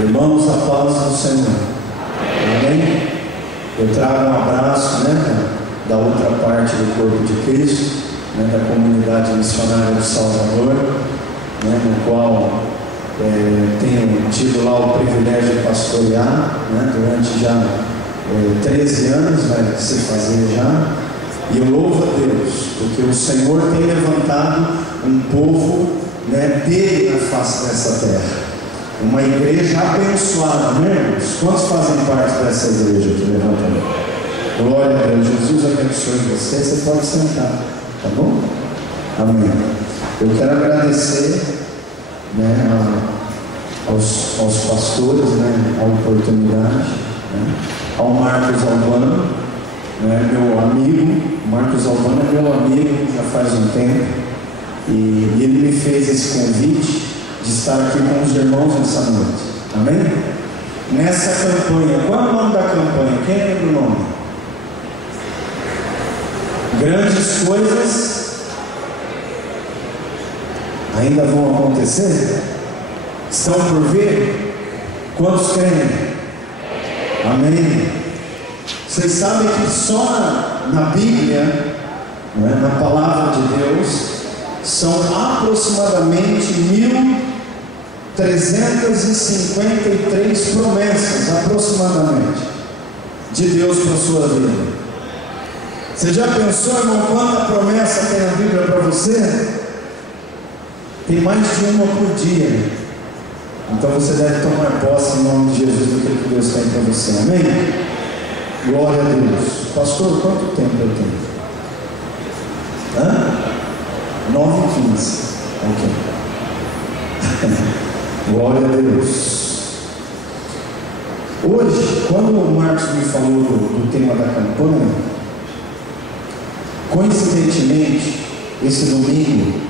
Irmãos, a paz do Senhor. Amém? Eu trago um abraço, da outra parte do corpo de Cristo, da comunidade missionária do Salvador, no qual tenho tido lá o privilégio de pastorear, durante já 13 anos, vai se fazer já. E eu louvo a Deus, porque o Senhor tem levantado um povo dele na face dessa terra. Uma igreja abençoada, irmãos? Quantos fazem parte dessa igreja aqui? Levanta a mão. Glória a Deus. Jesus abençoe você. Você pode sentar, tá bom? Amém. Eu quero agradecer aos pastores, a oportunidade, ao Marcos Albano, meu amigo. Marcos Albano é meu amigo já faz um tempo, e ele me fez esse convite de estar aqui com os irmãos nessa noite. Amém? Nessa campanha, qual é o nome da campanha? Quem lembra o nome? Grandes coisas ainda vão acontecer? Estão por vir? Quantos creem? Amém? Vocês sabem que só na Bíblia, na palavra de Deus, são aproximadamente 1.353 promessas, aproximadamente, de Deus para a sua vida. Você já pensou, irmão, quanta promessa tem na Bíblia para você? Tem mais de uma por dia. Então você deve tomar posse em nome de Jesus do que Deus tem para você. Amém? Glória a Deus. Pastor, quanto tempo eu tenho? 9h15. Ok. Glória a Deus. Hoje, quando o Marcos me falou do tema da campanha, coincidentemente, esse domingo,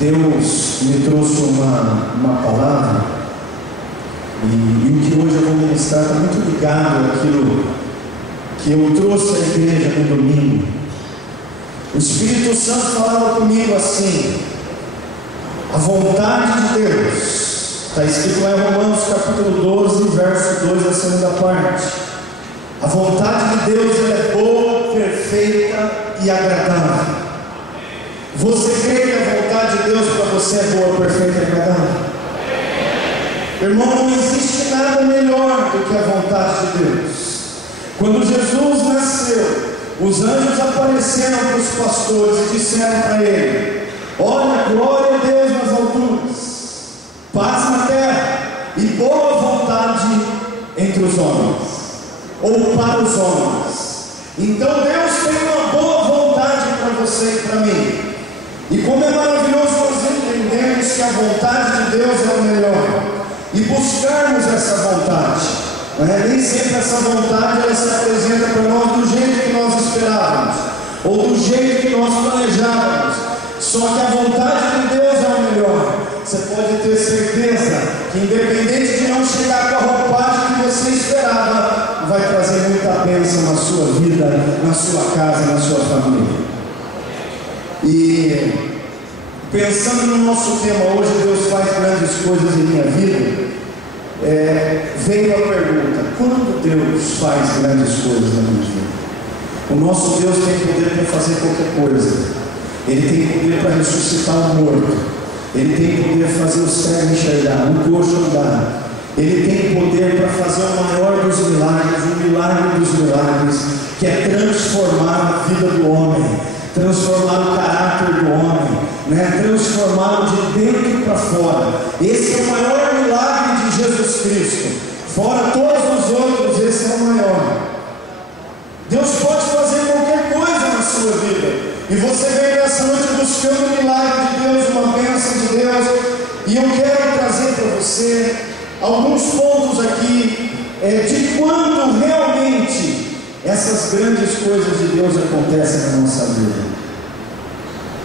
Deus me trouxe uma palavra, e o que hoje eu vou ministrar está muito ligado àquilo que eu trouxe à igreja no domingo. O Espírito Santo falava comigo assim: a vontade de Deus, está escrito lá em Romanos capítulo 12, verso 2, a segunda parte. A vontade de Deus é boa, perfeita e agradável. Você crê que a vontade de Deus para você é boa, perfeita e agradável? Irmão, não existe nada melhor do que a vontade de Deus. Quando Jesus nasceu, os anjos apareceram para os pastores e disseram para ele: olha, glória a Deus nas alturas, paz na terra e boa vontade entre os homens, ou para os homens. Então Deus tem uma boa vontade para você e para mim. E como é maravilhoso nós entendermos que a vontade de Deus é o melhor e buscarmos essa vontade. Nem sempre essa vontade ela se apresenta para nós do jeito que nós esperávamos, ou do jeito que nós planejávamos. Só que a vontade de Deus é o melhor. Você pode ter certeza que, independente de não chegar com a roupagem que você esperava, vai trazer muita bênção na sua vida, na sua casa, na sua família. E pensando no nosso tema hoje, Deus faz grandes coisas em minha vida, veio a pergunta: quando Deus faz grandes coisas na minha vida? O nosso Deus tem poder para fazer qualquer coisa. Ele tem poder para ressuscitar o morto. Ele tem poder para fazer o cego enxergar, o coxo andar. Ele tem poder para fazer o maior dos milagres, o milagre dos milagres, que é transformar a vida do homem, transformar o caráter do homem, transformá-lo de dentro para fora. Esse é o maior milagre de Jesus Cristo. Fora todos os outros, esse é o maior. Deus pode fazer qualquer coisa na sua vida, e você veio nessa noite buscando o milagre de Deus, uma bênção de Deus. E eu quero trazer para você alguns pontos aqui de quando realmente essas grandes coisas de Deus acontecem na nossa vida.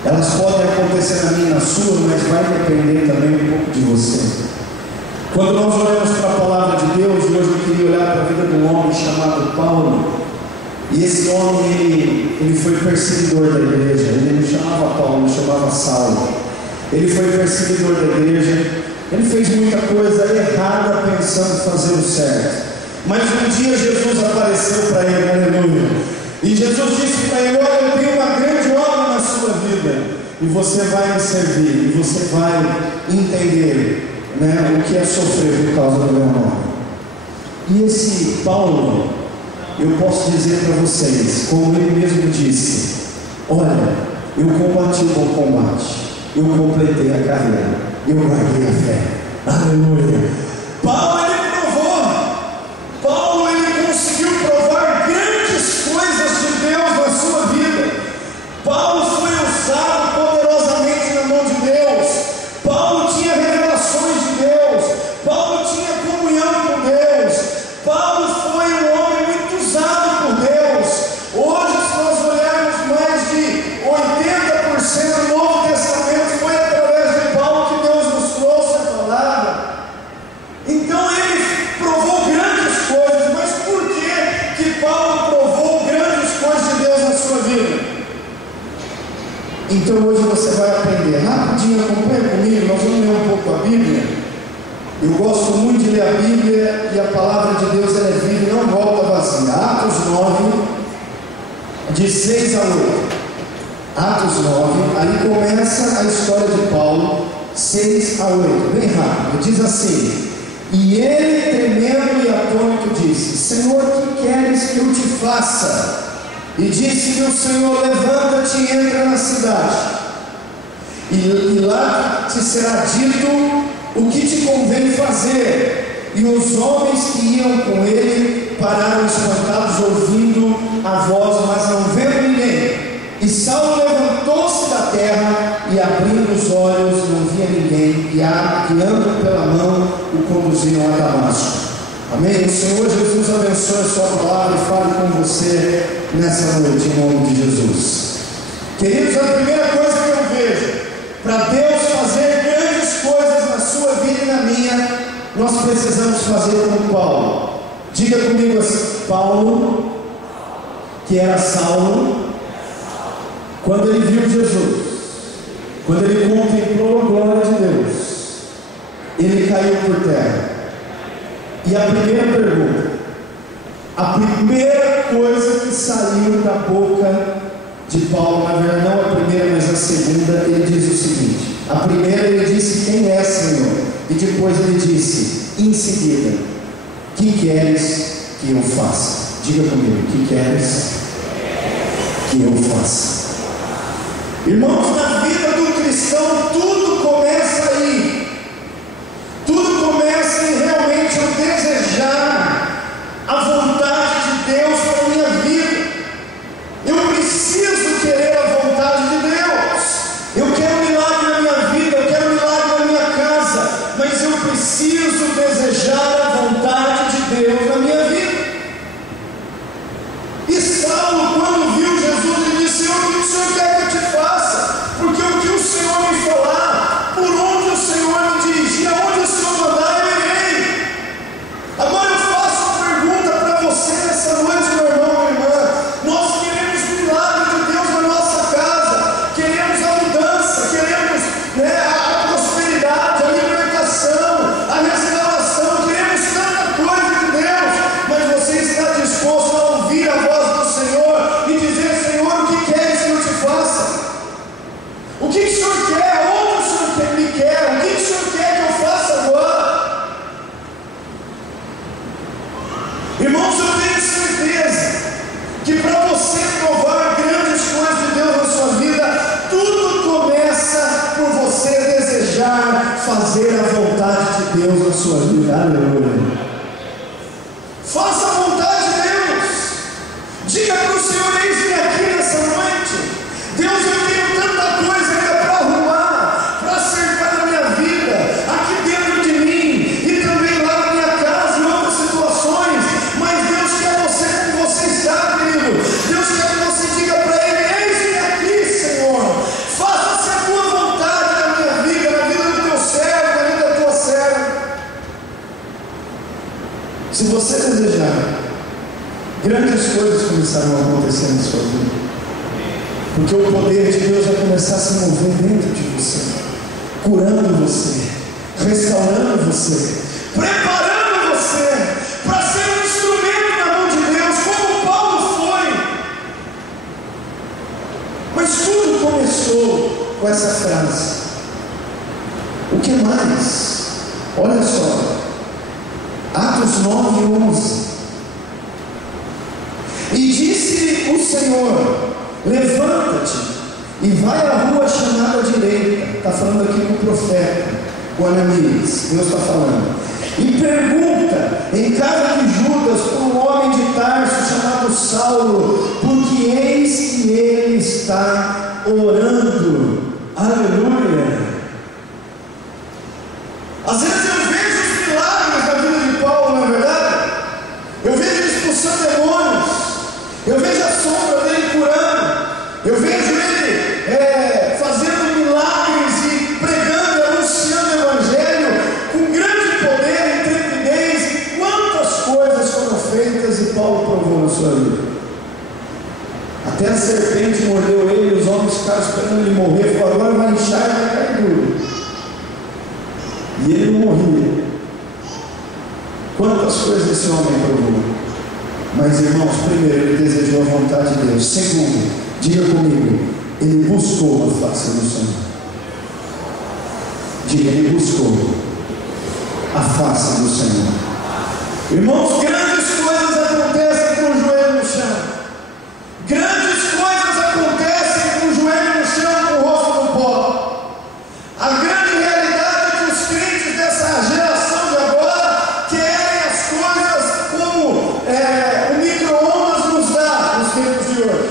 Elas podem acontecer na minha e na sua, mas vai depender também um pouco de você. Quando nós olhamos para a palavra de Deus, e hoje eu queria olhar para a vida de um homem chamado Paulo. E esse homem, ele foi perseguidor da igreja. Ele não chamava Paulo, ele chamava Saulo. Ele foi perseguidor da igreja. Ele fez muita coisa errada pensando em fazer o certo. Mas um dia Jesus apareceu para ele, aleluia. E Jesus disse para ele: olha, eu tenho uma grande obra na sua vida, e você vai me servir, e você vai entender, né, o que é sofrer por causa do meu nome. E esse Paulo, eu posso dizer para vocês, como ele mesmo disse: olha, eu combati o bom combate, eu completei a carreira, eu guardei a fé. Aleluia. Paulo, ele conseguiu provar grandes coisas de Deus na sua vida. Paulo foi usado poderosamente na mão de Deus. Paulo tinha revelações de Deus. Paulo tinha comunhão com Deus. Paulo foi um homem muito usado por Deus. Hoje, se nós olharmos, mais de 80% do Novo Testamento foi através de Paulo que Deus nos trouxe a palavra. Então ele provou grandes coisas. Mas por que Paulo provou grandes coisas de Deus na sua vida? Então hoje você vai aprender rapidinho, acompanha comigo, nós vamos ler um pouco a Bíblia. Eu gosto muito de ler a Bíblia, e a palavra de Deus ela é viva e não volta vazia. Atos 9, de 6 a 8. Atos 9, aí começa a história de Paulo, 6 a 8, bem rápido. Diz assim: e ele, tremendo e atônito, disse: Senhor, que queres que eu te faça? E disse-lhe o Senhor: levanta-te e entra na cidade, e lá te será dito o que te convém fazer. E os homens que iam com ele pararam espantados, ouvindo a voz, mas não vendo ninguém. E Saulo levantou-se da terra e, abrindo os olhos, não via ninguém, e guiando pela mão, o conduziam a Damasco. Amém? O Senhor Jesus abençoe a sua palavra e fale com você nessa noite, em nome de Jesus. Queridos, a primeira coisa que eu vejo, para Deus fazer grandes coisas na sua vida e na minha, nós precisamos fazer como Paulo. Diga comigo assim: Paulo, que era Saulo, quando ele viu Jesus, quando ele contemplou a glória de Deus, ele caiu por terra. E a primeira pergunta, a primeira coisa que saiu da boca de Paulo, na verdade não a primeira, mas a segunda, ele diz o seguinte: a primeira ele disse: quem é, Senhor? E depois ele disse, em seguida: que queres que eu faça? Diga comigo: que queres que eu faça? Irmãos, na vida do cristão tudo começa aí. Tudo começa em realmente eu desejar a vontade de Deus para a minha vida. Eu preciso querer a vontade de Deus. Eu quero milagre na minha vida, eu quero milagre na minha casa, mas eu preciso desejar a vontade de Deus na minha vida. E Saulo, quando viu Jesus, ele disse: Senhor, o que o Senhor quer que eu te faça? Porque o que o Senhor me falar, por onde o Senhor me dirigir, aonde o Senhor mandar, eu irei. Agora eu faço uma pergunta para você nessa noite, meu irmão, minha irmã. Nós queremos o milagre de Deus na nossa casa, queremos a mudança, queremos, a prosperidade, a libertação, a restauração, queremos tanta coisa de Deus, mas você está disposto a ouvir a voz do Senhor e dizer: Senhor, o que queres que eu te faça? O que o Senhor quer? Onde o Senhor me quer? O que o Senhor quer que eu faça agora? Irmãos, eu tenho certeza que para você provar grandes coisas de Deus na sua vida, tudo começa por você desejar fazer a vontade de Deus na sua vida. Aleluia. Faça a vontade de Deus. Diga para o Senhor: eis-me aqui nessa noite. Deus, eu tenho tanta coisa ainda para arrumar, para acertar na minha vida, aqui dentro de mim, e também lá na minha casa, em outras situações. Mas Deus quer você como você está, querido. Deus quer que você diga para Ele: eis-me aqui, Senhor. Faça-se a tua vontade na minha vida, na vida do teu servo, na vida da tua serva. Se você desejar, grandes coisas começarão a acontecer na sua vida. Porque o poder de Deus vai começar a se mover dentro de você, curando você, restaurando você, preparando Olha só, Atos 9:11. E disse o Senhor: levanta-te e vai à rua chamada direita. Está falando aqui com o profeta, com Ananias. Deus está falando. E pergunta em casa de Judas por um homem de Tarso chamado Saulo, porque eis que ele está orando. Aleluia. Às vezes eu vejo os milagres na vida de Paulo, não é verdade? Eu vejo ele expulsando demônios, eu vejo a sombra dele curando, eu vejo ele fazendo milagres e pregando, anunciando o Evangelho com grande poder e intrepidez. Quantas coisas foram feitas e Paulo provou na sua vida. Até a serpente mordeu ele, os homens ficaram esperando ele morrer, falaram: agora vai inchar e vai cair duro. E ele não morria. Quantas coisas esse homem provou. Mas, irmãos, primeiro, ele desejou a vontade de Deus. Segundo, diga comigo, ele buscou a face do Senhor. Diga, ele buscou a face do Senhor. Irmãos, grandes coisas acontecem com o joelho no chão. Grandes coisas acontecem com o joelho no chão, com o rosto no pó. A grande realidade é que os crentes dessa geração de agora querem as coisas como o micro-ondas nos dá nos tempos de hoje.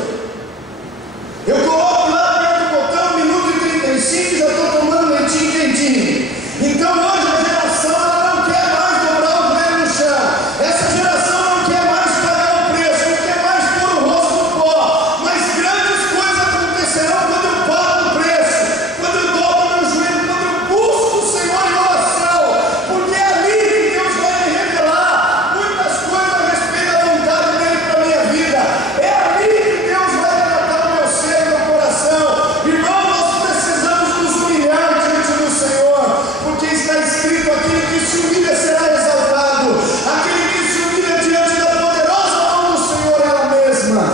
Eu coloco lá perto do botão, 1 minuto e 35 e já estou tomando leitinho quentinho. Então hoje a geração ela não quer mais dobrar o joelho no chão. Essa geração não quer mais pagar o preço, não quer mais pôr o rosto no pó. Mas grandes coisas acontecerão quando eu pago o preço, quando eu dobro meu joelho, quando eu busco o Senhor em oração, porque é ali que Deus vai me revelar muitas coisas a respeito da vontade dele para a minha vida. É ali que Deus vai tratar o meu ser, meu coração. Irmão, nós precisamos nos humilhar diante do Senhor, porque está escrito: aquele que se humilha será exaltado, aquele que se humilha diante da poderosa mão do Senhor, ela mesma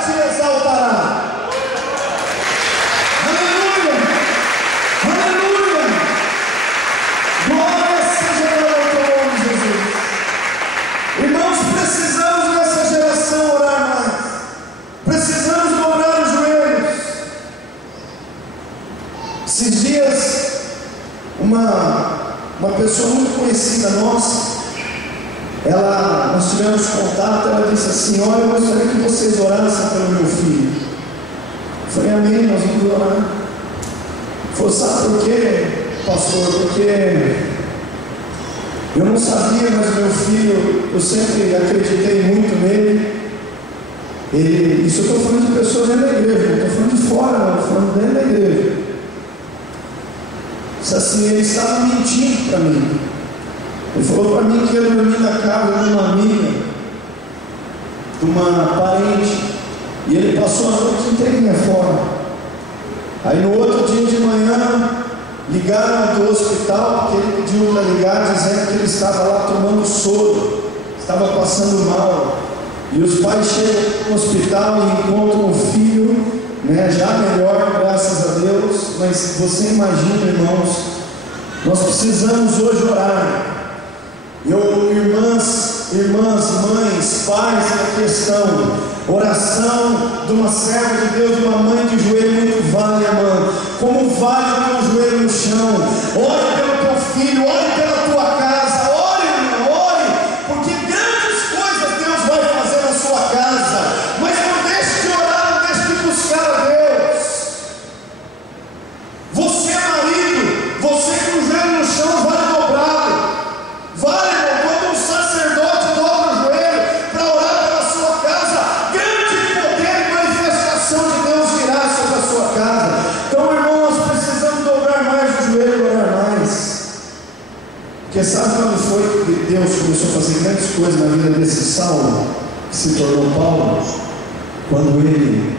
te exaltará. Aleluia, aleluia, glória seja para o teu nome, Jesus. Irmãos, precisamos nessa geração orar mais, precisamos dobrar os joelhos. Esses dias, uma pessoa muito conhecida nossa, nós tivemos contato, ela disse assim: olha, eu gostaria que vocês orassem pelo meu filho. Eu falei: amém, nós vamos orar. Falou: sabe por quê, pastor? Porque eu não sabia, mas o meu filho, eu sempre acreditei muito nele. Isso eu estou falando de pessoas dentro da igreja, não estou falando de fora, não, estou falando dentro da igreja. Disse assim: ele estava mentindo para mim. Ele falou para mim que ia dormir na casa de uma amiga, de uma parente, e ele passou a noite inteirinha fora. Aí no outro dia de manhã ligaram do hospital, porque ele pediu para ligar, dizendo que ele estava lá tomando soro, estava passando mal. E os pais chegam no hospital e encontram o filho, já melhor, graças a Deus. Mas você imagina, irmãos, nós precisamos hoje orar. Irmãs, mães, pais, a questão, oração de uma serva de Deus, de uma mãe de joelho muito vale, irmã. Como vale o teu joelho no chão? Ore pelo teu filho, ore pela tua casa, ore, irmão, ore, porque grandes coisas Deus vai fazer na sua casa. Mas não deixe de orar, não deixe de buscar a Deus. Você, marido, você com o joelho no chão, vale dobrado. Vale, quando um sacerdote dobra o joelho para orar pela sua casa, grande poder e manifestação de Deus virá sobre a sua casa. Então, irmão, nós precisamos dobrar mais o joelho e orar mais. Porque sabe quando foi que Deus começou a fazer grandes coisas na vida desse Saulo, que se tornou Paulo? Quando ele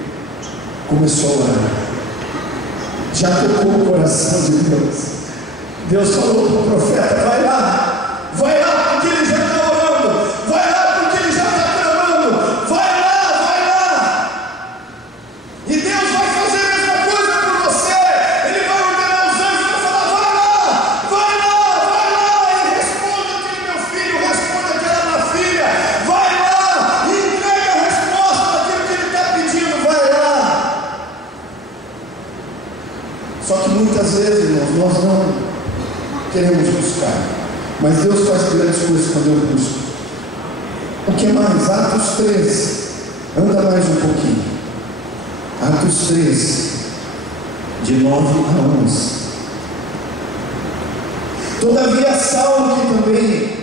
começou a orar. Já tocou o coração de Deus. Deus falou para o profeta: vai lá, porque ele já está orando, vai lá, porque ele já está clamando, vai lá. E Deus vai fazer a mesma coisa por você. Ele vai ordenar os anjos para falar: vai lá, Mas Deus faz grandes coisas quando eu busco. O que mais? Atos 13. Anda mais um pouquinho. Atos 13, de 9 a 11. Todavia Saulo, que também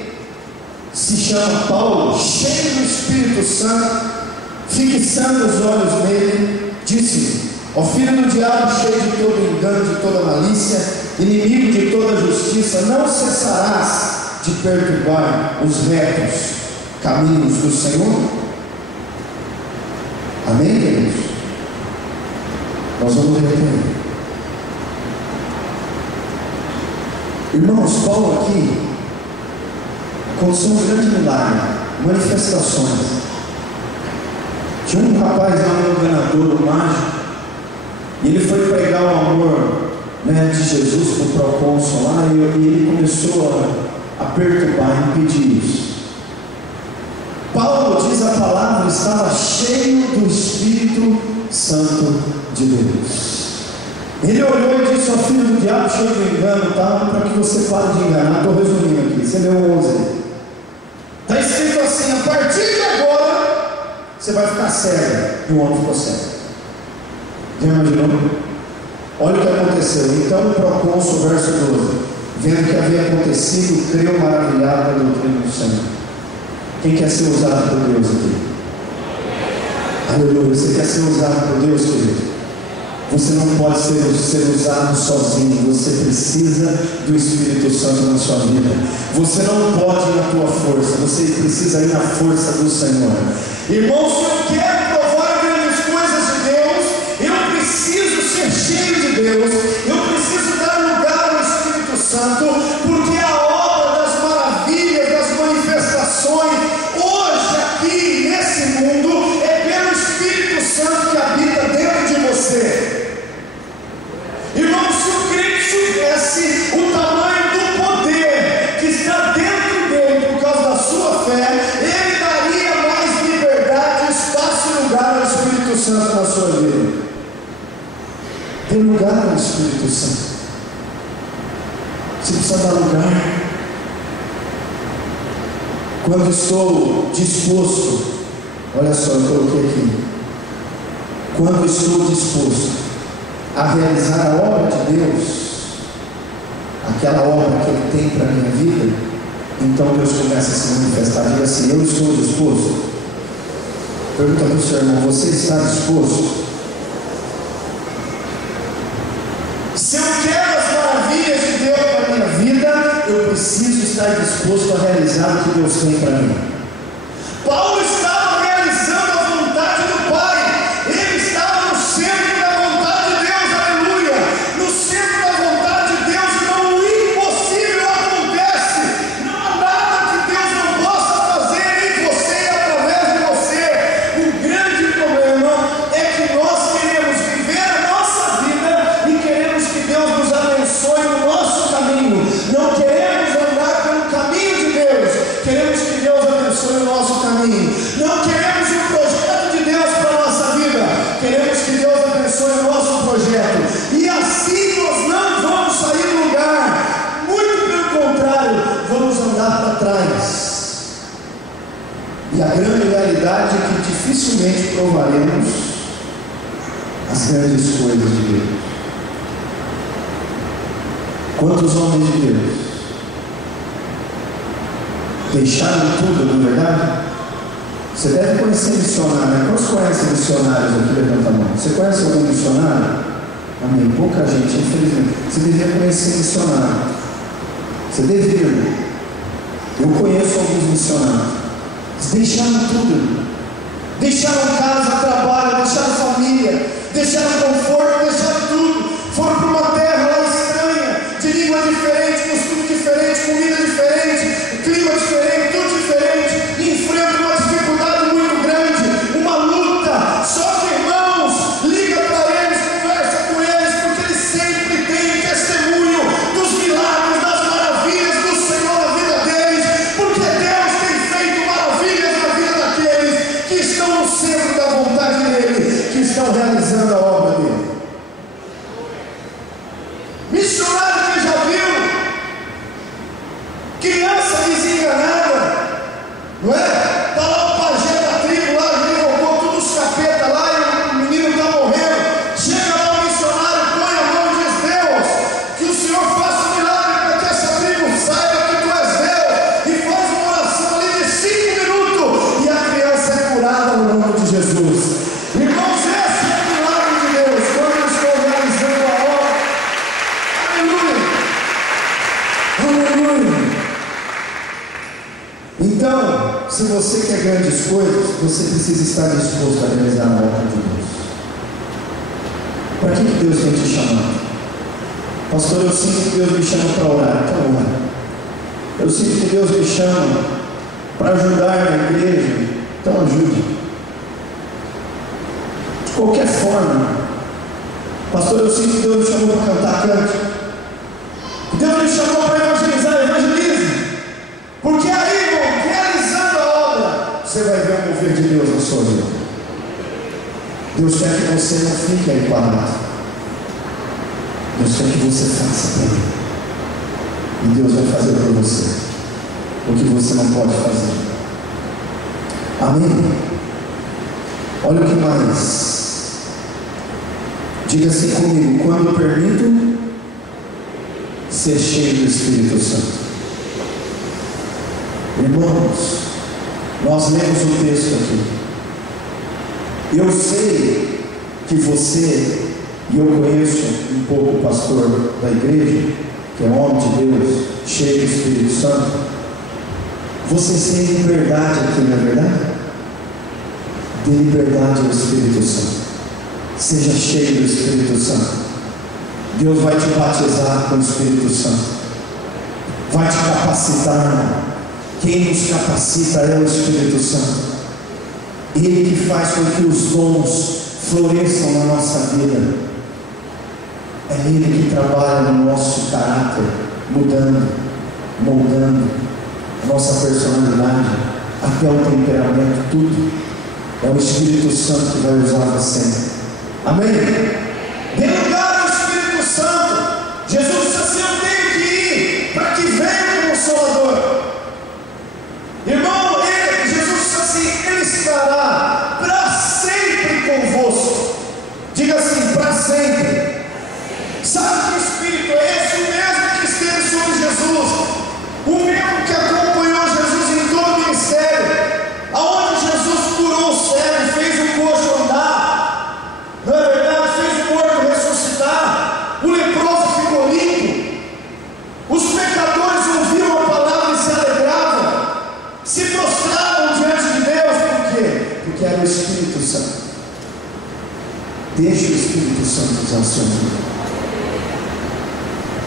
se chama Paulo, cheio do Espírito Santo, fixando os olhos nele, disse-lhe: ó filho do diabo, cheio de todo engano, de toda malícia, inimigo de toda justiça, não cessarás de perturbar os retos caminhos do Senhor? Amém, queridos? Nós vamos repetir. Irmãos, Paulo aqui aconteceu um grande milagre, manifestações. Tinha um rapaz lá no enganador, mágico, e ele foi pregar o amor, de Jesus para o procônsul lá, e ele começou a perturbar, impedir isso. Paulo, diz a palavra, estava cheio do Espírito Santo de Deus. Ele olhou e disse: ó filho do diabo, cheio de engano, para que você pare de enganar. Estou resumindo aqui, você leu 11. Está escrito assim: a partir de agora você vai ficar cego. E o homem ficou cego. Já imaginou? Olha o que aconteceu. Então o procônsul, verso 12, vendo o que havia acontecido, creu maravilhado da doutrina do Senhor. Quem quer ser usado por Deus aqui? Aleluia. Você quer ser usado por Deus, querido? Você não pode ser usado sozinho. Você precisa do Espírito Santo na sua vida. Você não pode ir na tua força. Você precisa ir na força do Senhor. Irmão, se eu quero provar grandes coisas de Deus, eu preciso ser cheio de Deus. Eu preciso dar lugar ao Espírito Santo, porque a obra das maravilhas, das manifestações, hoje aqui nesse mundo, é pelo Espírito Santo que habita dentro de você. Irmão, se o crente soubesse o tamanho do poder que está dentro dele por causa da sua fé, ele daria mais liberdade, espaço e lugar ao Espírito Santo na sua vida. Tem lugar ao Espírito Santo. Você precisa dar lugar. Quando estou disposto, olha só, eu coloquei aqui. Quando estou disposto a realizar a obra de Deus, aquela obra que Ele tem para a minha vida, então Deus começa a se manifestar. Diga assim: eu estou disposto. Pergunta para o seu irmão: você está disposto? Se eu quero as maravilhas de Deus para a minha vida, eu preciso estar disposto a realizar o que Deus tem para mim. Paulo estava realizando a vontade do Pai. Ele estava no centro da vontade de Deus, aleluia. No centro da vontade de Deus, irmão, o impossível acontece. Não há nada que Deus não possa fazer em você e através de você. O grande problema é que nós queremos viver a nossa vida e queremos que Deus nos abençoe no nosso caminho. Não queremos andar pelo caminho de Deus, queremos que Deus abençoe o nosso caminho. Não queremos o projeto de Deus para a nossa vida, queremos que Deus abençoe o nosso projeto. E assim nós não vamos sair do lugar, muito pelo contrário, vamos andar para trás. E a grande realidade é que dificilmente provaremos as grandes coisas de Deus. Quantos homens de Deus deixaram tudo, não é verdade? Você deve conhecer missionário, né? Quantos conhecem missionários aqui? Levanta a mão. Você conhece algum missionário? Amém. Pouca gente, infelizmente. Você deveria conhecer missionário. Você deveria. Eu conheço alguns missionários. Eles deixaram tudo. Deixaram casa, trabalho, deixaram família, deixaram conforto, deixaram tudo. Foram para uma terra lá estranha, de língua diferente, costume diferente, comida diferente, clima diferente, tudo diferente. Enfrentam uma dificuldade muito grande, uma luta. Só que, irmãos, liga para eles, conversa com eles, porque eles sempre têm testemunho dos milagres, das maravilhas do Senhor na vida deles, porque Deus tem feito maravilhas na vida daqueles que estão no centro da vontade dele, que estão realizando a obra dele. Missionário que já viu Criança desenganada, não é? Está lá o pajé da tribo, lá, ele invocou todos os capetas lá e o menino está morrendo. Chega lá o missionário, põe a mão e diz: Deus, que o Senhor faça um milagre para que essa tribo saiba que tu és Deus, e faz uma oração ali de 5 minutos e a criança é curada no nome de Jesus. Irmãos, esse é o milagre de Deus quando eu estou realizando a obra. Aleluia, aleluia. Então, se você quer grandes coisas, você precisa estar disposto a realizar a obra de Deus. Para que Deus tem te chamado? Pastor, eu sinto que Deus me chama para orar. Então ora. Eu sinto que Deus me chama para ajudar na igreja. Então ajude. De qualquer forma. Pastor, eu sinto que Deus me chamou para cantar, cante. Deus me chamou para evangelizar, evangelize. Porque aí, irmão, realizando a obra, você vai ver o mover de Deus na sua vida. Deus quer que você não fique aí parado. Deus quer que você faça para Ele. E Deus vai fazer para você o que você não pode fazer. Amém? Olha o que mais. Diga assim comigo: quando permito ser cheio do Espírito Santo. Irmãos, nós lemos o texto aqui. Eu sei que você, e eu conheço um pouco o pastor da igreja, que é homem de Deus, cheio do Espírito Santo. Vocês têm liberdade aqui, não é verdade? Dê liberdade ao Espírito Santo. Seja cheio do Espírito Santo. Deus vai te batizar com o Espírito Santo. Vai te capacitar. Quem nos capacita é o Espírito Santo. Ele que faz com que os dons floresçam na nossa vida. É Ele que trabalha no nosso caráter, mudando, moldando a nossa personalidade, até o temperamento, tudo. É o Espírito Santo que vai usar você. Amém? Dê lugar ao Espírito Santo. Jesus disse assim: eu tenho que ir para que venha o Consolador. Irmão, Jesus disse assim: Ele estará para sempre convosco. Diga assim: para sempre. Sabe que Espírito é esse? O mesmo que esteve sobre Jesus, o mesmo que acompanhou Jesus em todo o ministério, aonde Jesus curou o cego, fez o coxo andar, não é verdade? Fez o morto ressuscitar, o leproso ficou limpo, os pecadores ouviram a palavra e se alegravam, se prostravam diante de Deus. Por quê? Porque era o Espírito Santo. Deixe o Espírito Santo usar a sua vida.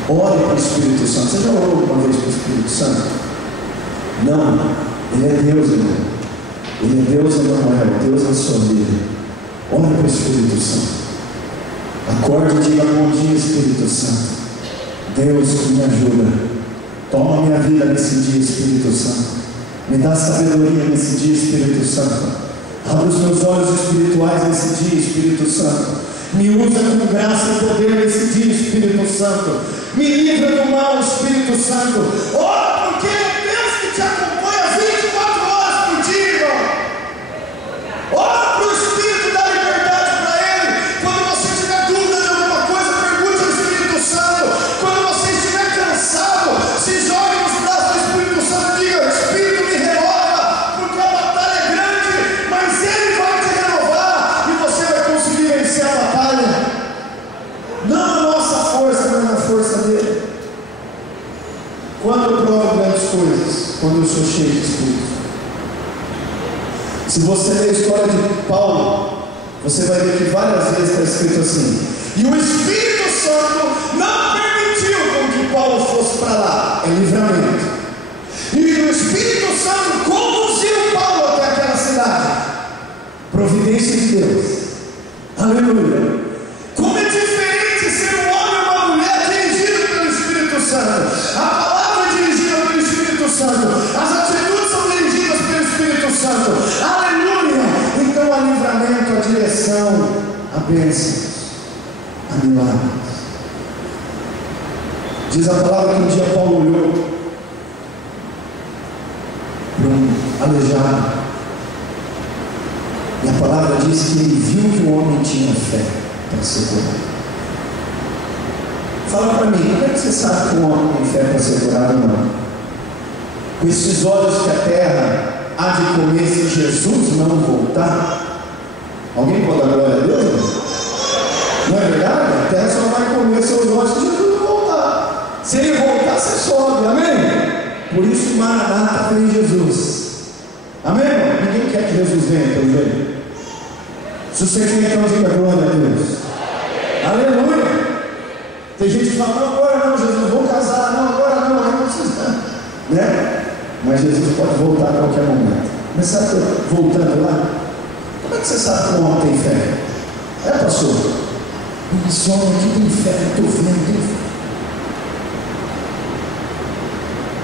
Ore para o Espírito Santo. Você já orou alguma vez para o Espírito Santo? Não. Ele é Deus, irmão. Ele é Deus, Emanuel, Deus na sua vida. Ore para o Espírito Santo. Acorde e diga: bom dia, Espírito Santo. Deus que me ajuda. Toma minha vida nesse dia, Espírito Santo. Me dá sabedoria nesse dia, Espírito Santo. Abre os meus olhos espirituais nesse dia, Espírito Santo. Me usa com graça e poder nesse dia, Espírito Santo. Me livra do mal, Espírito Santo. Ora, porque é Deus que te acompanha 24 horas por dia, irmão. Ora para o Espírito, dá liberdade para Ele. Quando você tiver dúvida de alguma coisa, pergunte ao Espírito Santo. Quando você estiver cansado, se jogue nos braços do Espírito Santo e diga: Espírito, me renova, porque a batalha é grande, mas Ele vai te renovar e você vai conseguir vencer a batalha. Não na nossa força, mas na força dele. Quando eu provo grandes coisas? Quando eu sou cheio de Espírito. Se você ler a história de Paulo, você vai ver que várias vezes está escrito assim: e o Espírito Santo não permitiu com que Paulo fosse para lá. É livramento. E o Espírito Santo conduziu Paulo até aquela cidade. Providência de Deus. Aleluia. Como é diferente ser um homem ou uma mulher dirigido pelo Espírito Santo. A palavra é dirigida pelo Espírito Santo. As atitudes são dirigidas pelo Espírito Santo. Aleluia. Então há livramento, a direção, a bênção, a milagres. Diz a palavra que um dia Paulo olhou para um aleijado. E a palavra diz que ele viu que o homem tinha fé para ser curado. Fala para mim, como é que você sabe que um homem tem fé para ser curado ou não? Com esses olhos que a terra há de comer se Jesus não voltar? Alguém pode dar glória a Deus? Não é verdade? A terra só vai comer seus olhos se Jesus não voltar. Se ele voltar, você sobe, amém? Por isso Maranata vem Jesus. Amém, irmão? Ninguém quer que Jesus venha, pelo jeito. Se você quer, então diga glória a Deus. Aleluia. Tem gente que fala, não, agora não, Jesus, vou casar, não, agora não precisa, né? Mas Jesus pode voltar a qualquer momento. Mas sabe, voltando lá, como é que você sabe que um homem tem fé? Pastor, esse homem aqui tem fé, eu estou vendo, tem fé.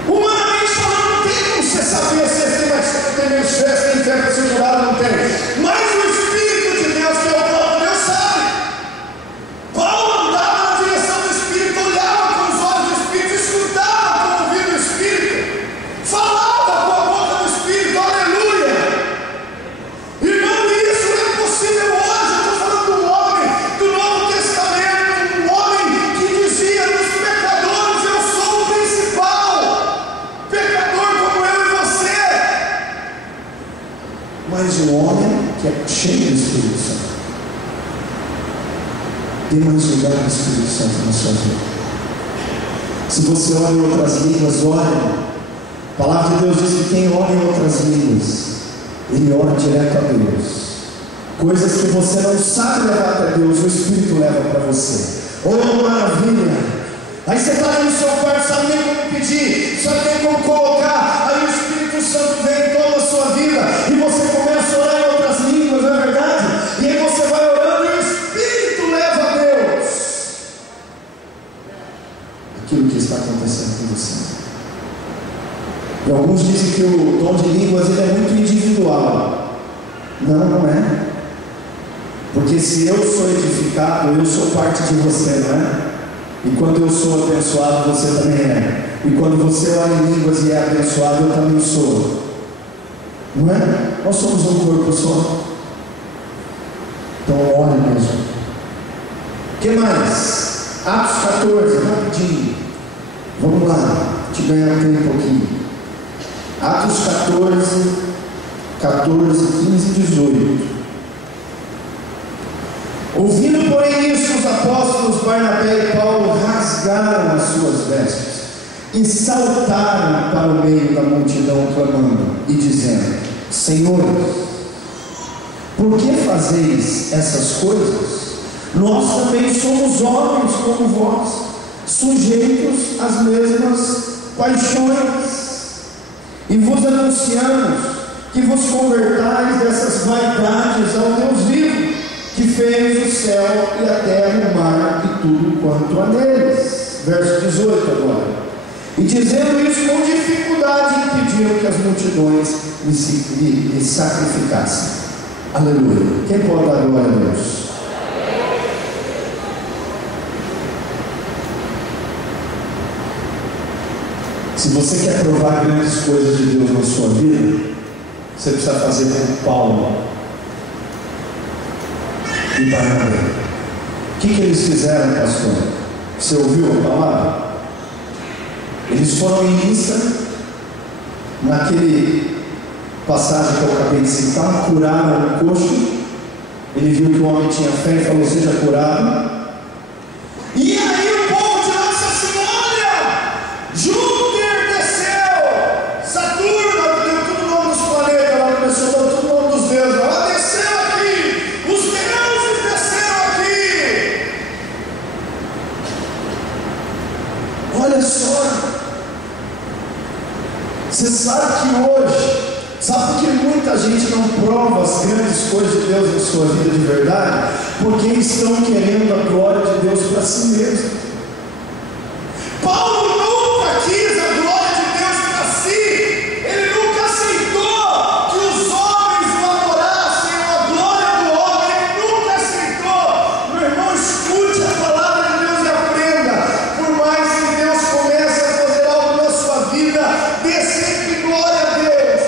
Humanamente falando, não tem como você saber se ele tem menos fé, se tem fé para ser curado, não tem. Mas o Espírito de Deus, que é o próprio Deus, sabe. Paulo andava na direção do Espírito, olhava com os olhos do Espírito, escutava com o ouvido do Espírito, falava com a boca do Espírito, aleluia. Irmão, isso não é possível hoje. Eu estou falando do homem do Novo Testamento, um homem que dizia dos pecadores, eu sou o principal, pecador como eu e você. Mas o homem que é cheio do Espírito Santo, dê mais lugar do Espírito Santo na sua vida. Se você ora em outras línguas, ore. A palavra de Deus diz que quem ora em outras línguas, ele ora direto a Deus. Coisas que você não sabe levar até Deus, o Espírito leva para você. Oh, maravilha! Aí você está ali no seu quarto, sabe nem como pedir, sabe nem como colocar. Aí o Espírito Santo vem em toda a sua vida e você começa a orar em outras línguas, não é verdade? E aí você vai orando e o Espírito leva a Deus aquilo que está acontecendo com você. E alguns dizem que o dom de línguas ele é muito individual. Não, não é. Porque se eu sou edificado, eu sou parte de você, não é? E quando eu sou abençoado, você também é. E quando você ora em línguas e é abençoado, eu também sou. Não é? Nós somos um corpo só. Então ore mesmo. O que mais? Atos 14, rapidinho. Vamos lá, te ganhar tempo aqui. Atos 14, 15 e 18. Ouvindo, porém, isso, os apóstolos Barnabé e Paulo rasgaram as suas vestes e saltaram para o meio da multidão, clamando e dizendo: Senhores, por que fazeis essas coisas? Nós também somos homens como vós, sujeitos às mesmas paixões. E vos anunciamos que vos convertais dessas vaidades ao Deus vivo, que fez o céu e a terra, o mar e tudo quanto há neles. Verso 18 agora. E dizendo isso com dificuldade, impediram que as multidões lhe sacrificassem. Aleluia. Quem pode dar glória a Deus? Se você quer provar grandes coisas de Deus na sua vida, você precisa fazer como Paulo e Barnabé. O que eles fizeram, pastor? Você ouviu a palavra? Eles foram em Listra, naquele passagem que eu acabei de citar, curaram o coxo. Ele viu que o homem tinha fé e falou: seja curado. E aí o povo de lá disse assim: olha, Júpiter desceu, Saturno, deu tudo o nome dos planetas lá, começou a dar tudo o nome dos deuses, ela desceu aqui, os deuses desceram aqui. Olha só, você sabe que hoje, sabe por que muita gente não prova as grandes coisas de Deus na sua vida de verdade? Porque estão querendo a glória de Deus para si mesmo. Paulo nunca quis a glória de Deus para si. Ele nunca aceitou que os homens valorassem a glória do homem. Ele nunca aceitou. Meu irmão, escute a palavra de Deus e aprenda. Por mais que Deus comece a fazer algo na sua vida, dê sempre glória a Deus.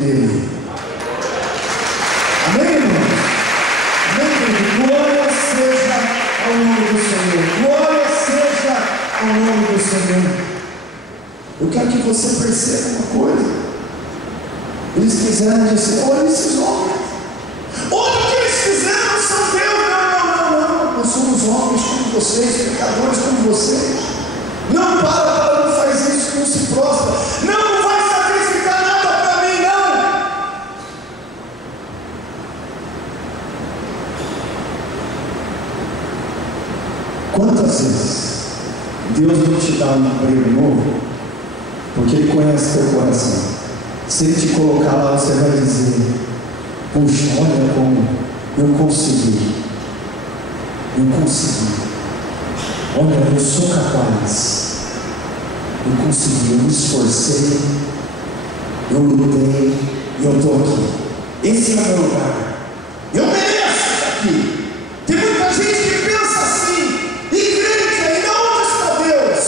dele. Amém, irmão? Amém, querido? Glória seja ao nome do Senhor. Glória seja ao nome do Senhor. Eu quero que você perceba uma coisa. Eles quiseram dizer: olha esses homens, olha o que eles fizeram, são Deus. Não, nós somos homens como vocês, pecadores como vocês. Não para, não faz isso, não se prostra. Não vai sacrificar nada para mim, não. Quantas vezes Deus não te dá um emprego novo, porque Ele conhece teu coração? Se Ele te colocar lá, você vai dizer: puxa, olha como eu consegui. Olha, eu sou capaz. Eu consegui, eu me esforcei, eu lutei e eu estou aqui. Esse é o meu lugar. Eu mereço estar aqui. Tem muita gente que pensa assim, e crente ainda, onde está Deus?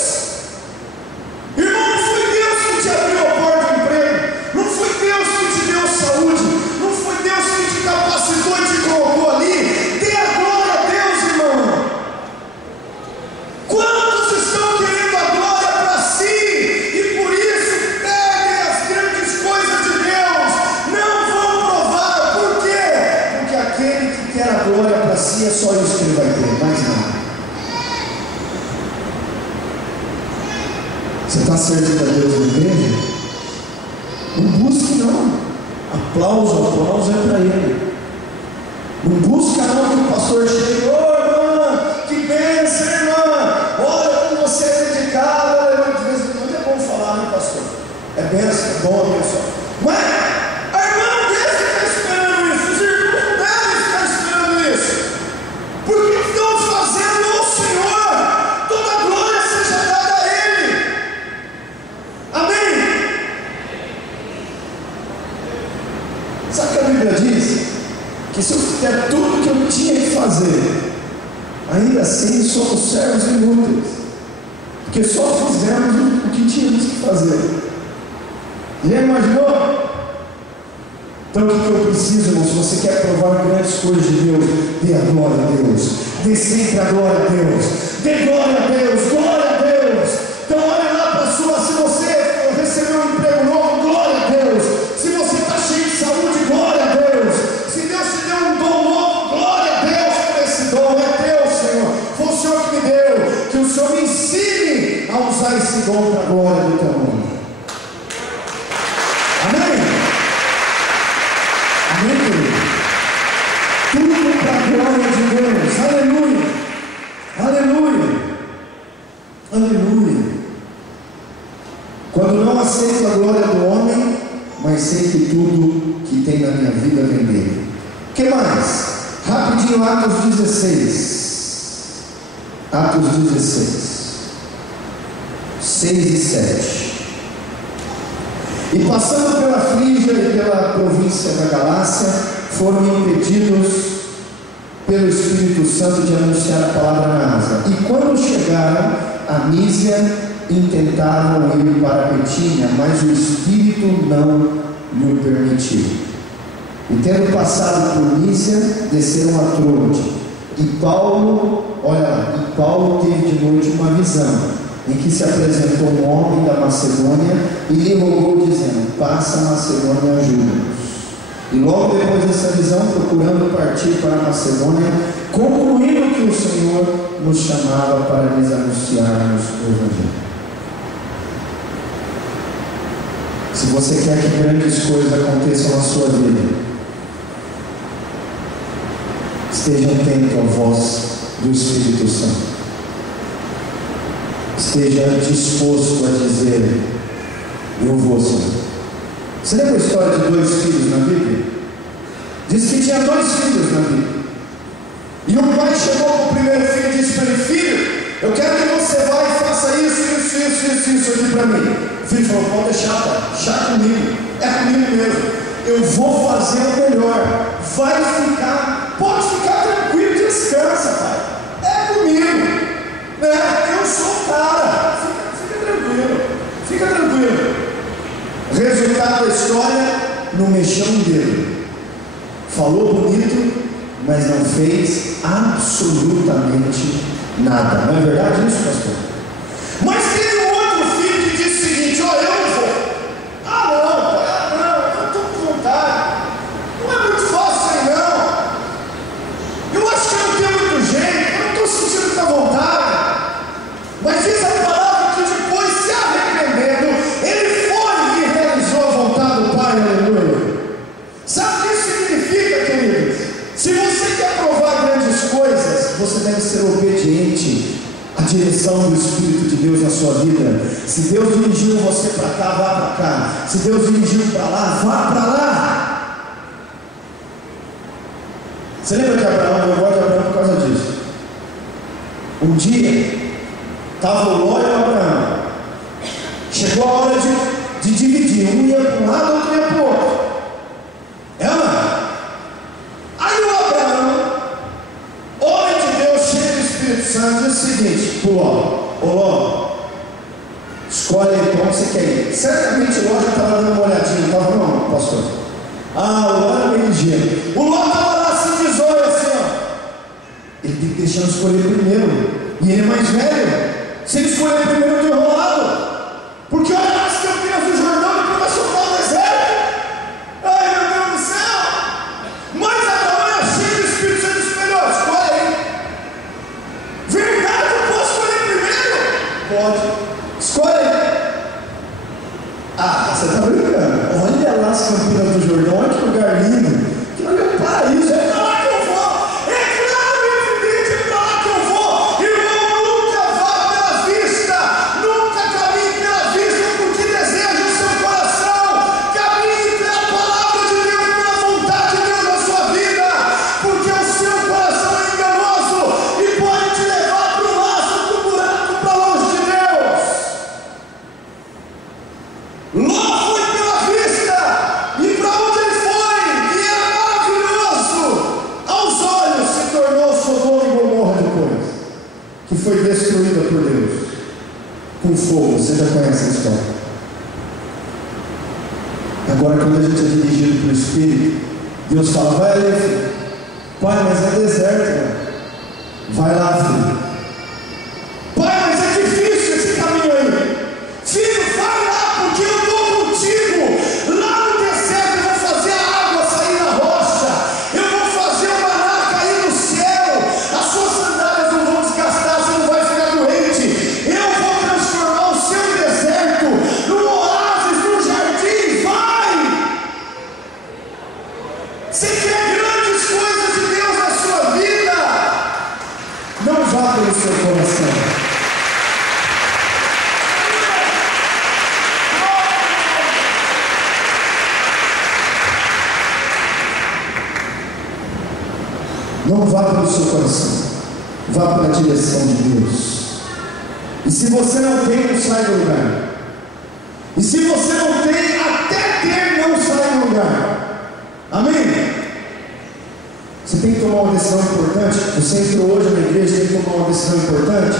Irmão, não foi Deus que te abriu a porta do emprego, não foi Deus que te deu saúde, não foi Deus que te capacitou e te colocou ali. Dê a glória a Deus, irmão. Quantos estão querendo a glória para si e por isso perdem as grandes coisas de Deus? Não vão provar. Por quê? Porque aquele que quer a glória para si é só isso que ele vai ter, mais nada. Você está servindo a Deus na igreja? Não busque não. Aplauso é para Ele. Não busca não que o pastor chegue: ô irmã, que bênção, irmã, olha como você é dedicada. De vez em quando é bom falar, né, pastor? É bênção, é bom abençoar. Mas a irmã não deve ficar esperando isso, os irmãos não devem ficar esperando isso, porque estamos fazendo ao Senhor. Toda a glória seja dada a Ele. Amém? Sabe o que a Bíblia diz? Que se eu fizer tudo que eu tinha que fazer, ainda assim somos servos inúteis, porque só fizemos o que tínhamos que fazer. Já imaginou? Então o que eu preciso, irmão? Se você quer provar grandes coisas de Deus, dê a glória a Deus, dê sempre a glória a Deus, dê glória a Deus, glória a Deus. Então olha lá para a sua, se você recebeu um emprego novo, glória a Deus. Se você está cheio de saúde, glória a Deus. Se Deus te deu um dom novo, glória a Deus por esse dom. É teu, Senhor. Foi o Senhor que me deu. Que o Senhor me ensine a usar esse dom para a glória do teu nome. Amém? Amém, querido? Tudo para a glória de Deus. Aleluia. Aleluia. Aleluia. Quando não aceito a glória do homem, mas sei que tudo que tem na minha vida vem dele. O que mais? Rapidinho, Atos 16. Atos 16. 6 e 7. E passando pela Frígia e pela província da Galácia, foram impedidos pelo Espírito Santo de anunciar a palavra na Ásia. E quando chegaram a Mísia, intentaram ir para Betínia, mas o Espírito não lhe permitiu. E tendo passado por Mísia, desceram a Troade. E Paulo, olha lá, e Paulo teve de noite uma visão, em que se apresentou um homem da Macedônia e lhe rogou, dizendo: passa a Macedônia e ajuda-nos. E logo depois dessa visão, procurando partir para a Macedônia, concluindo que o Senhor nos chamava para lhes anunciarmos o Evangelho. Se você quer que grandes coisas aconteçam na sua vida, esteja atento à voz do Espírito Santo. Esteja disposto a dizer: eu vou, Senhor. Você lembra a história de 2 filhos na Bíblia? Diz que tinha 2 filhos na Bíblia. E o pai chegou para o primeiro filho e disse para ele: filho, eu quero que você vá e faça isso aqui para mim. O filho falou: pode deixar, pai, já comigo, é comigo mesmo. Eu vou fazer o melhor. Vai ficar, pode ficar tranquilo, descansa, pai. É comigo, né? Eu sou o cara. Fica tranquilo, fica tranquilo. Resultado da história: não mexeu um dedo, falou bonito, mas não fez absolutamente nada. Não é verdade isso, pastor? Mas teve um outro filho que disse o seguinte: olha, eu não vou. Não, eu estou com vontade. Não é muito fácil aí não. Eu acho que eu não tenho muito jeito, eu não estou sentindo muita vontade. Mas diz a palavra que depois, se arrependendo, ele foi e realizou a vontade do Pai. Aleluia. Sabe o que isso significa, queridos? Se você quer provar grandes coisas, você deve ser obediente à direção do Espírito de Deus na sua vida. Se Deus dirigiu você para cá, vá para cá. Se Deus dirigiu para lá, vá para lá. Você lembra de Abraão? Eu gosto de Abraão por causa disso. Um dia estava o Ló e o Abraão. Chegou a hora de dividir. Um ia para um lado, outro ia para o outro. Aí o Abraão, homem de Deus, cheio do Espírito Santo, diz o seguinte para o Ló: ô Ló, escolhe aí para onde você quer ir. Certamente o Ló já estava dando uma olhadinha, estava não, pastor? O Ló era meio ligeiro. O Ló estava lá assim de zóio, assim, ó. Ele tem que deixar eu escolher primeiro. E ele é mais velho. Se ele escolher primeiro, eu estou enrolado. Porque olha lá as campinas do Jordão e começou a soltar o deserto. Ai, meu Deus do céu! Mas Abraão era cheio do Espírito Santo, disse: escolhe aí. Verdade, eu posso escolher primeiro? Pode. Escolhe aí. Você está brincando. Olha lá as campinas do Jordão, olha que lugar lindo. Que lugar é um paraíso. É para lá que eu vou. É claro, evidente, é para lá que eu vou. Irmão, nunca vá pela vista. Nunca caminhe pela vista porque deseja o seu coração. Caminhe pela palavra de Deus, pela vontade de Deus na sua vida. Porque o seu coração é enganoso e pode te levar para o laço, para o buraco, para longe de Deus. Ló foi pela vista, e para onde ele foi, que era maravilhoso, aos olhos se tornou Sodoma e Gomorra depois, que foi destruída por Deus com fogo. Você já conhece a história. Agora, quando a gente é dirigido pelo Espírito, Deus fala: vai ali, filho. Pai, mas é deserto, né? Vai lá, filho. Pai, mas é difícil esse caminho aí. Filho, vai lá, porque eu estou contigo. Lá no deserto eu vou fazer a água sair da rocha. Eu vou fazer o maná cair do céu. As suas sandálias não vão desgastar, você não vai ficar doente. Eu vou transformar o seu deserto num oásis, num jardim. Vai! Você quer grandes coisas de Deus na sua vida? Não vá pelo seu coração. Não vá pelo seu coração, vá pela direção de Deus. E se você não tem, não sai do lugar. E se você não tem, até ter, não sai do lugar. Amém? Você tem que tomar uma decisão importante. Você entrou hoje na igreja, tem que tomar uma decisão importante.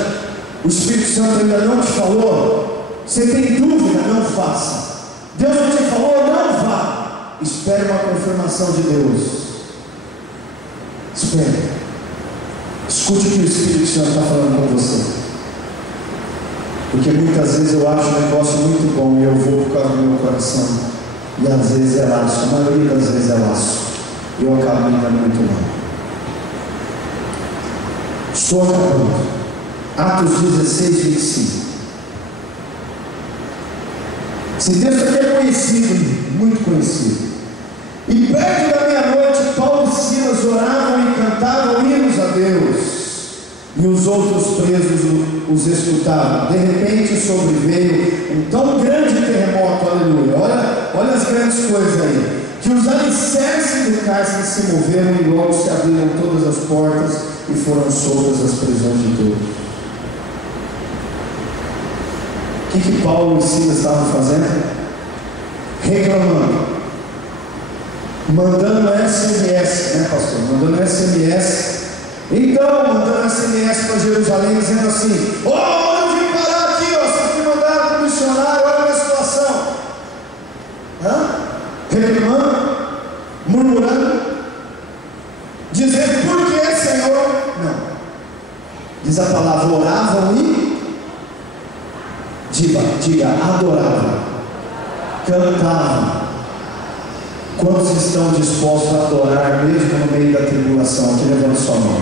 O Espírito Santo ainda não te falou. Você tem dúvida? Não faça. Deus não te falou? Não vá. Espere uma confirmação de Deus. Espere. Escute o que o Espírito Santo está falando com você. Porque muitas vezes eu acho um negócio muito bom e eu vou por causa do meu coração. E às vezes é laço. A maioria das vezes é laço. E eu acabo me dando muito mal. Estou acabando. Atos 16, 25. Esse texto aqui é conhecido, muito conhecido. E perto da meia-noite, Paulo e Silas oravam e cantavam hinos a Deus. E os outros presos os escutavam. De repente sobreveio um tão grande terremoto, aleluia. Olha as grandes coisas aí. Que os alicerces do cárcere se moveram e logo se abriram todas as portas e foram soltas as prisões de todos. O que Paulo e Silas estavam fazendo? Reclamando. Mandando SMS, né, pastor? Mandando SMS. Então, mandando SMS para Jerusalém, dizendo assim: ó, eu vim parar aqui, ó, vocês me mandaram para o missionário, olha a minha situação. reclamando, murmurando, dizendo: por que, Senhor? Não. Diz a palavra: oravam e diga, adoravam, cantavam. Quantos estão dispostos a adorar mesmo no meio da tribulação? Aqui, levanta sua mão.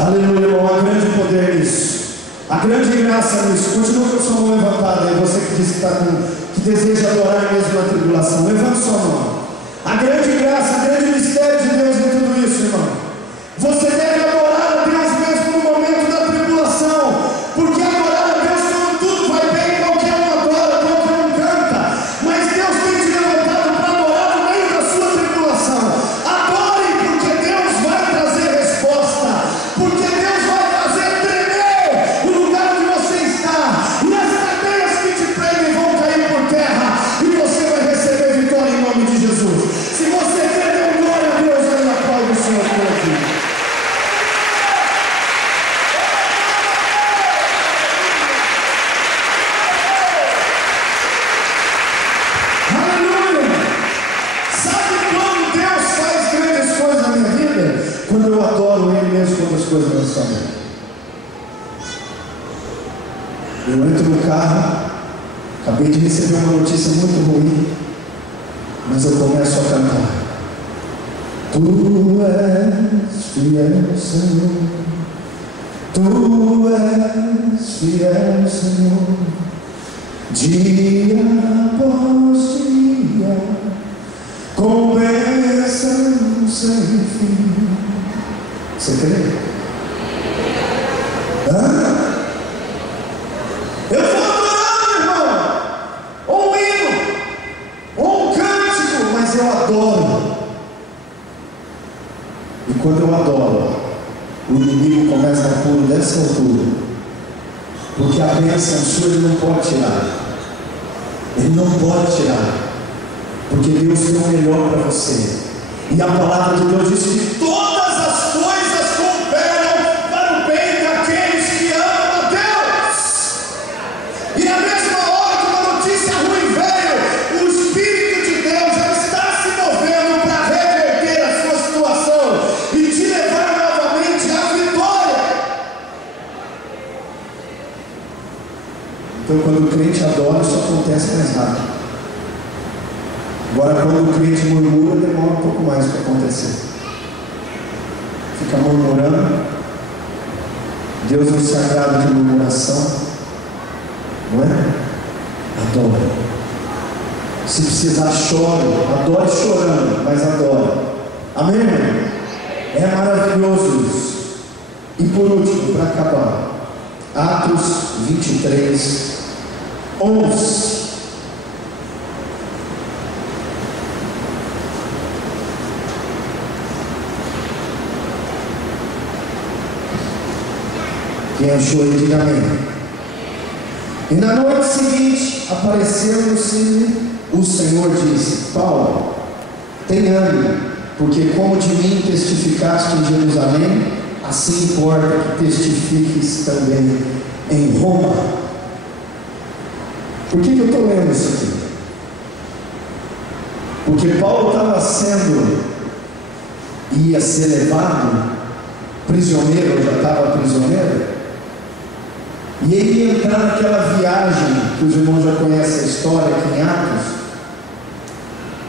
Aleluia, irmão. Há grande poder nisso, há grande graça nisso. Continua com a sua mão levantada. E você que diz que deseja adorar mesmo na tribulação, levanta sua mão. Há grande graça, grande mistério de Deus em tudo isso, irmão. Você deve adorar a Deus mesmo no momento da tribulação, porque adorar a Deus quando tudo vai bem, qualquer um adora, qualquer um canta. Mas Deus tem te levantado para adorar no meio da sua tribulação. Adore, porque Deus vai trazer resposta, porque Deus vai fazer tremer o lugar onde você está, e as cadeias que te prendem vão cair por terra, e você vai receber vitória em nome de Jesus. Se você quer ter glória a Deus, aí aplaude o Senhor por aqui. Aleluia! Sabe quando Deus faz grandes coisas na minha vida? Quando eu adoro Ele mesmo quando as coisas não estão bem. Eu entro no carro, acabei de receber uma notícia muito ruim, mas eu começo a cantar: Tu és fiel, Senhor, Tu és fiel, Senhor, dia após dia, com bênção sem fim. Você crê? Eu vou adorando, irmão, ou um hino, ou um cântico, mas eu adoro. E quando eu adoro, o inimigo começa a pôr dessa altura, porque a bênção sua ele não pode tirar. Ele não pode tirar, porque Deus tem o melhor para você. E a palavra de Deus diz que todas as coisas cooperam para o bem daqueles que amam a Deus. E na mesma hora que uma notícia ruim veio, o Espírito de Deus já está se movendo para reverter a sua situação e te levar novamente à vitória. Então, quando o crente adora, isso acontece mais rápido. Agora, quando o crente murmura, demora um pouco mais para acontecer. Fica murmurando. Deus não se agrada de murmuração, não é? Adora. Se precisar, chore. Adore chorando, mas adore. Amém, irmão? É maravilhoso isso. E por último, para acabar, Atos 23, 11. Quem achou aí, diga amém. E na noite seguinte, apareceu-lhe o Senhor, disse: Paulo, tem ânimo, porque como de mim testificaste em Jerusalém, assim importa que testifiques também em Roma. Por que eu estou lendo isso aqui? Porque Paulo estava ia ser levado prisioneiro, já estava prisioneiro, e ele ia entrar naquela viagem que os irmãos já conhecem a história aqui em Atos,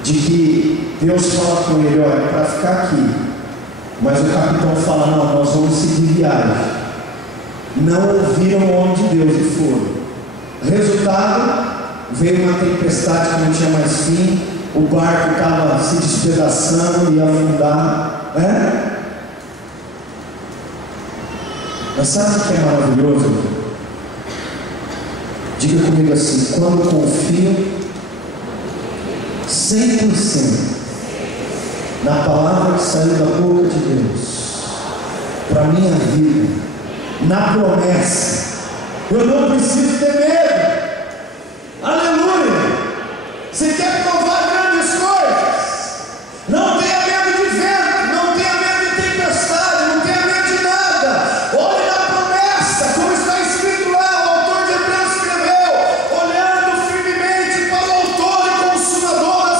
de que Deus fala com ele: olha, para ficar aqui, mas o capitão fala: não, nós vamos seguir viagem. Não ouviram onde Deus e foram. Resultado, veio uma tempestade que não tinha mais fim, o barco estava se despedaçando, ia afundar, né? Mas sabe o que é maravilhoso? Diga comigo assim: quando confio 100% na palavra que saiu da boca de Deus para a minha vida, na promessa, eu não preciso ter medo. Aleluia! Você quer provar grandes coisas? Não tenha medo de vento, não tenha medo de tempestade, não tenha medo de nada. Olhe na promessa, como está escrito lá. O autor de Hebreus escreveu: olhando firmemente para o autor e consumador da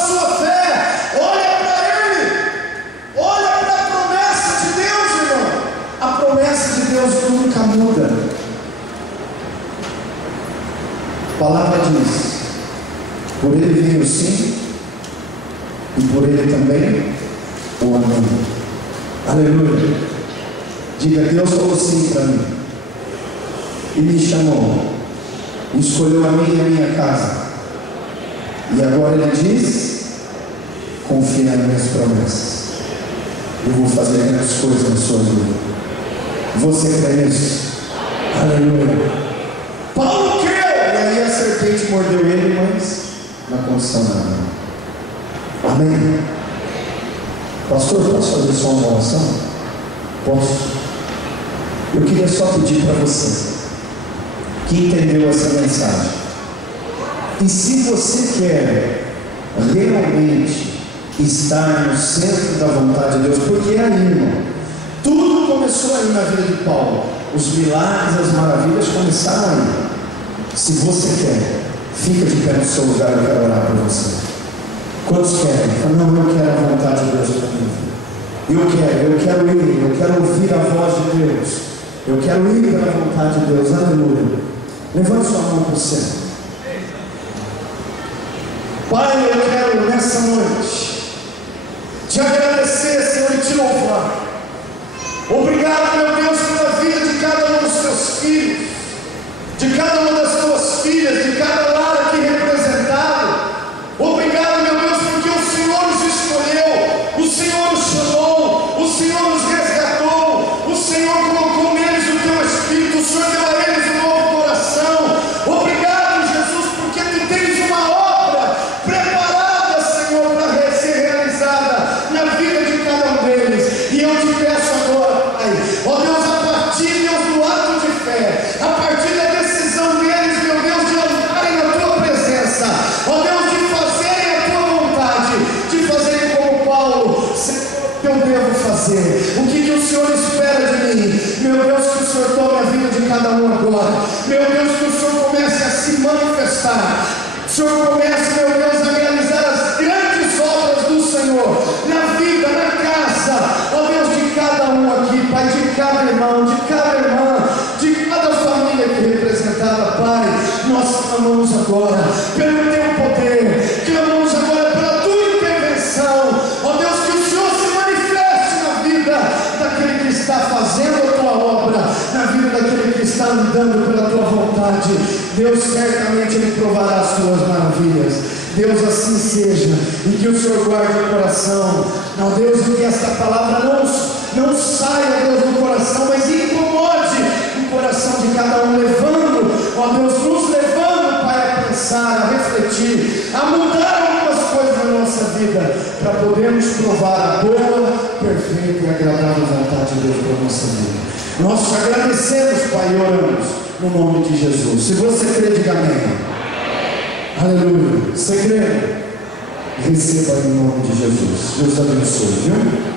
e por Ele também o amei. Aleluia. Diga: Deus falou sim para mim e me chamou, escolheu a mim e a minha casa, e agora Ele diz: confia nas minhas promessas, eu vou fazer grandes coisas na sua vida. Você crê nisso? Aleluia. Paulo creu, e aí a serpente mordeu ele, mas na condição nada. Amém. Pastor, posso fazer só uma oração? Posso? Eu queria só pedir para você que entendeu essa mensagem, e se você quer realmente estar no centro da vontade de Deus, porque é aí, irmão, tudo começou aí na vida de Paulo, os milagres, as maravilhas começaram aí. Se você quer, fica de pé no seu lugar, eu quero orar por você. Quantos querem? Não, eu quero a vontade de Deus para mim. Eu quero ir, eu quero ouvir a voz de Deus, eu quero ir pela vontade de Deus. Aleluia. Levante sua mão para o céu. Pai, eu quero nessa noite te agradecer, Senhor, e te louvar. Obrigado, meu Deus, pela vida de cada um dos teus filhos, de cada uma das tuas filhas, de cada lar aqui representado. Obrigado, meu Deus, porque o Senhor nos escolheu, o Senhor nos chamou, o Senhor nos resgatou, o Senhor colocou neles o teu Espírito, o Senhor deu a eles um novo coração. Obrigado, Jesus, porque tu tens uma obra preparada, Senhor, para ser realizada na vida de cada um deles. E eu te peço agora, Pai, ó Deus, a partir, Deus, do ato de fé, a partir da decisão deles, meu Deus, de andarem na tua presença, ó Deus, de fazerem a tua vontade, de fazerem como Paulo, Senhor, que eu devo fazer, o que o Senhor espera de mim. Meu Deus, que o Senhor tome a vida de cada um agora. Meu Deus, que o Senhor comece a se manifestar, o Senhor comece, meu Deus, a realizar as grandes obras do Senhor na vida, na casa, ó Deus, de cada um aqui, Pai, de cada irmão, de cada irmã, de cada família aqui representada, Pai. Nós clamamos agora pelo teu poder, clamamos agora pela tua intervenção, ó Deus, que o Senhor se manifeste na vida daquele que está fazendo a tua obra, na vida daquele que está andando pela tua vontade. Deus, certamente Ele provará as tuas maravilhas. Deus, assim seja, e que o Senhor guarde o coração, ó Deus, e que esta palavra não saia, Deus, do coração, mas incomode o coração de cada um, levando, ó Deus, nos levando, Pai, a pensar, a refletir, a mudar algumas coisas na nossa vida, para podermos provar a boa, perfeita e agradável vontade de Deus para a nossa vida. Nós te agradecemos, Pai, e oramos no nome de Jesus. Se você crê, diga amém. Aleluia. Você crê? Receba em nome de Jesus. Deus abençoe, viu?